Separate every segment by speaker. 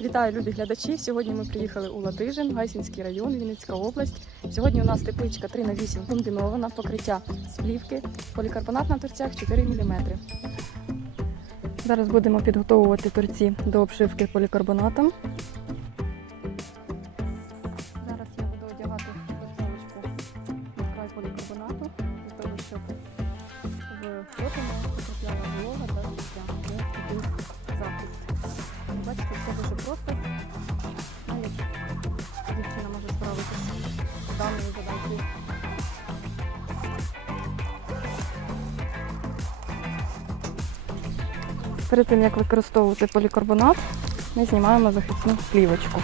Speaker 1: Вітаю, любі глядачі. Сьогодні ми приїхали у Ладижин, Гайсінський район, Вінницька область. Сьогодні у нас тепличка 3 на 8 комбінована, покриття з плівки, полікарбонат на торцях 4 мм. Зараз будемо підготовувати торці до обшивки полікарбонатом. Зараз я буду одягати торцовочку на край полікарбонату, для того, щоб в потому потрапляла волога з даною задачею. Перед тим, як використовувати полікарбонат, ми знімаємо захисну плівочку.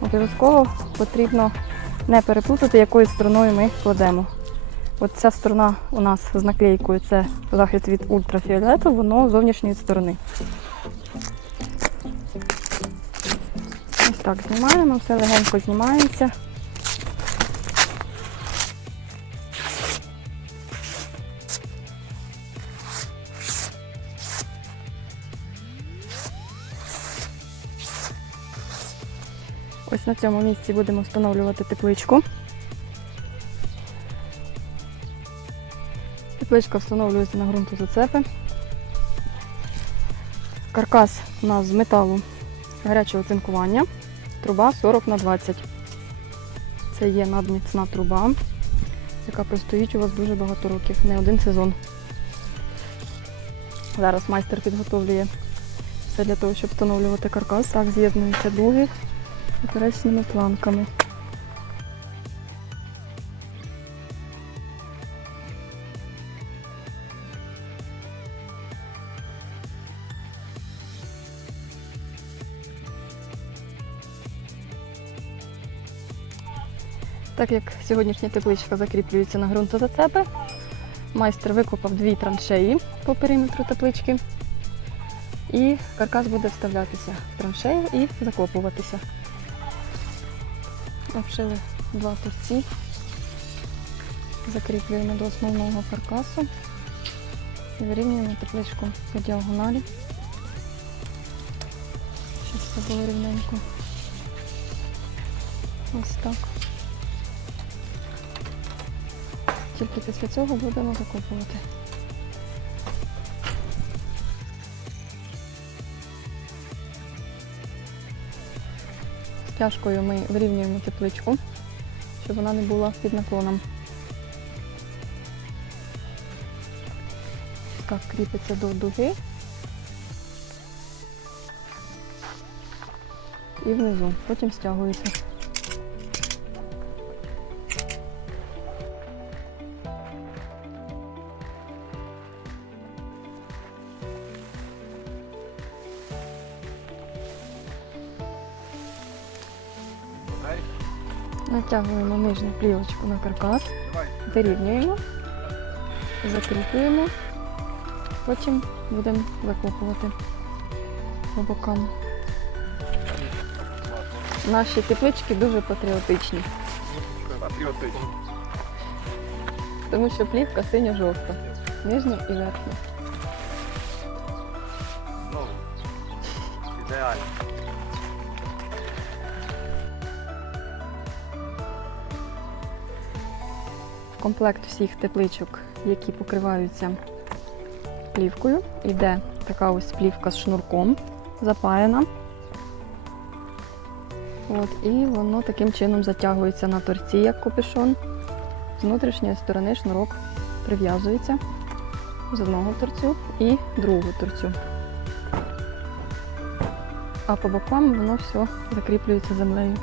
Speaker 1: Обов'язково потрібно не переплутати, якою стороною ми кладемо. От ця сторона у нас з наклейкою це захист від ультрафіолету, воно зовнішньої сторони. Так знімаємо, все легенько знімається. Ось на цьому місці будемо встановлювати тепличку. Тепличка встановлюється на ґрунтозацепи. Каркас у нас з металу гарячого цинкування. Труба 40 на 20. Це є надміцна труба, яка простоїть у вас дуже багато років, не один сезон. Зараз майстер підготовлює все для того, щоб встановлювати каркас. Так, з'єднуються дуги поперечними планками. Так як сьогоднішня тепличка закріплюється на ґрунтозацепи, майстер викопав дві траншеї по периметру теплички. І каркас буде вставлятися в траншею і закопуватися. Обшили два торці, закріплюємо до основного каркасу і вирівнюємо тепличку по діагоналі, щоб все було рівненько. Ось так. Тільки після цього будемо закопувати. Стяжкою ми вирівнюємо тепличку, щоб вона не була під наклоном. Так, кріпиться до дуги. І внизу, потім стягується. Натягуємо нижню плівочку на каркас, вирівнюємо, закріплюємо, потім будемо закопувати по бокам. Наші теплички дуже патріотичні,
Speaker 2: Патріотично.
Speaker 1: тому що плівка синьо-жовта, нижня і верхня.
Speaker 2: Ідеально.
Speaker 1: Комплект всіх тепличок, які покриваються плівкою, йде така ось плівка з шнурком запаяна. От, і воно таким чином затягується на торці, як капюшон. З внутрішньої сторони шнурок прив'язується з одного торцю і другого торцю. А по бокам воно все закріплюється землею.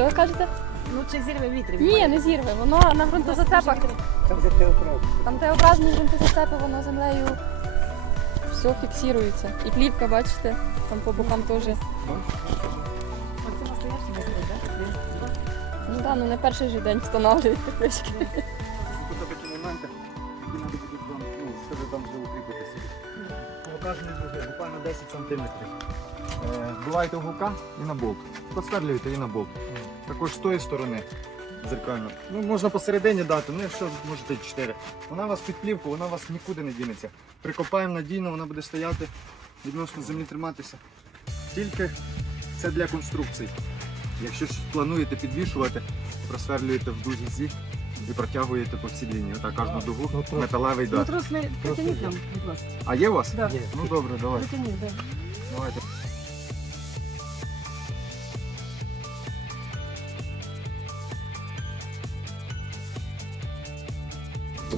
Speaker 1: Що ви кажете?
Speaker 3: Ну це зірве вітрів.
Speaker 1: Ні, не зірве, воно на ґрунтозацепах.
Speaker 3: Там же теократ.
Speaker 1: Там Т-образні ґрунтозацепи, воно землею все фіксується. І плівка, бачите, там по бокам теж.
Speaker 3: Оце настоящий вітрив, так?
Speaker 1: Ну так, ну не перший же день встановлюють теплички.
Speaker 2: Тут такі моменти, які треба будуть вам, ну, що ви там вже укріпитися. Кожен дуги, буквально 10 сантиметрів. Е, Вбиваєте гука і на болт. Просверлюєте і на болт. Також з тої сторони дзеркальну. Ну, можна посередині дати, ну якщо можете 4. Вона у вас під плівку, вона у вас нікуди не дінеться. Прикопаємо надійно, вона буде стояти, відносно землі триматися. Тільки це для конструкцій. Якщо ж плануєте підвішувати, просверлюєте в дузі зі і протягуєте по всій лінії. Отак кожну дугу металевий
Speaker 3: Ну,
Speaker 2: дат.
Speaker 3: трос не притягніть нам, будь ласка.
Speaker 2: А є у вас?
Speaker 3: Да.
Speaker 2: Ну добре, давай.
Speaker 3: Притягніть, да.
Speaker 2: Давайте.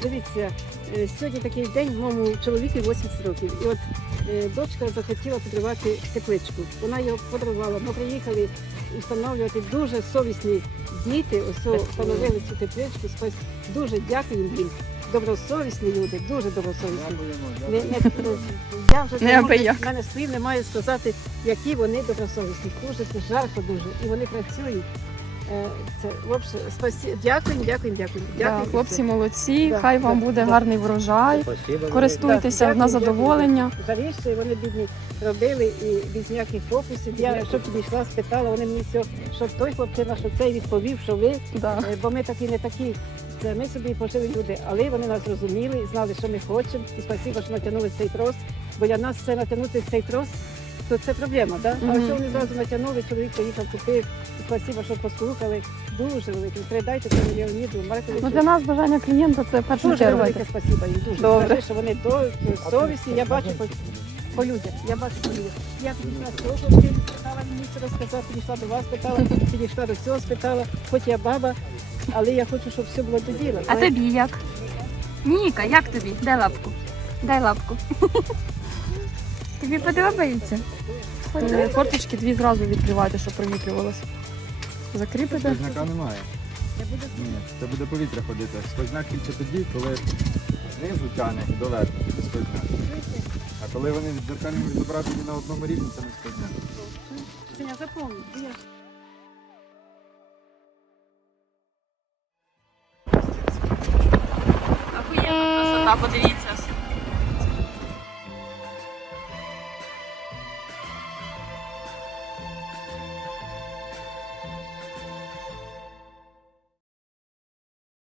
Speaker 3: Дивіться, е, сьогодні такий день моєму чоловіку 80 років. І от е, дочка захотіла підривати тепличку. Вона його подарувала. Ми приїхали встановлювати дуже совісні діти. Ось встановили цю тепличку. Дуже дякую їм. Добросовісні люди, дуже добросовісні. Я вже не можу, в мене слів немає сказати, які вони добросовісні. Дуже жарко дуже. І вони працюють. Е, Це, общем, спасі... Дякую, дякую, дякую.
Speaker 1: Да, хлопці молодці,
Speaker 3: Да,
Speaker 1: хай вам
Speaker 3: да,
Speaker 1: буде
Speaker 3: да.
Speaker 1: гарний врожай. Користуйтеся
Speaker 3: Так,
Speaker 1: на
Speaker 3: дякую,
Speaker 1: задоволення.
Speaker 3: Заріжці вони бідні робили і без ніяких фокусів. Я що підійшла, спитала, вони мені все, що той хлопчина, що цей відповів, що ви,
Speaker 1: Да.
Speaker 3: Е, бо ми такі не такі. Це ми собі пожили люди, але вони нас розуміли, знали, що ми хочемо. І спасибо, що натягнули цей трос. Бо для нас це натягнути цей трос, то це проблема, да?
Speaker 1: Мгм.
Speaker 3: що вони зразу натягнули, чоловік поїхав купив. І спасибо, що послухали. Дуже велике. Передайте це Леоніду, Марковичу.
Speaker 1: Ну, для нас бажання клієнта це в першу
Speaker 3: Дуже
Speaker 1: чергу.
Speaker 3: велике спасибо їм. Дуже
Speaker 1: Добре.
Speaker 3: Скажи, що вони до совісті. Я бачу по, по людях. Я бачу по людях. Я підійшла з цього спитала мені це розказати, підійшла до вас, спитала, підійшла до цього, спитала, хоч я баба, але я хочу, щоб все було до діла.
Speaker 4: А тобі як? Ніка, як тобі? Дай лапку. Дай лапку. Тобі подобається?
Speaker 1: Е, Форточки дві зразу відкривайте, щоб провітрювалося. Закріпите.
Speaker 2: Сквозняка немає. Ні, це буде повітря ходити. Сквозняк тільки тоді, коли знизу тягне і доверху, це сквозняк. А коли вони від дзеркальні зображені на одному рівні, це не сквозняк.
Speaker 3: Сеня, запомни. Я
Speaker 4: Охуєнна красота, подивіться.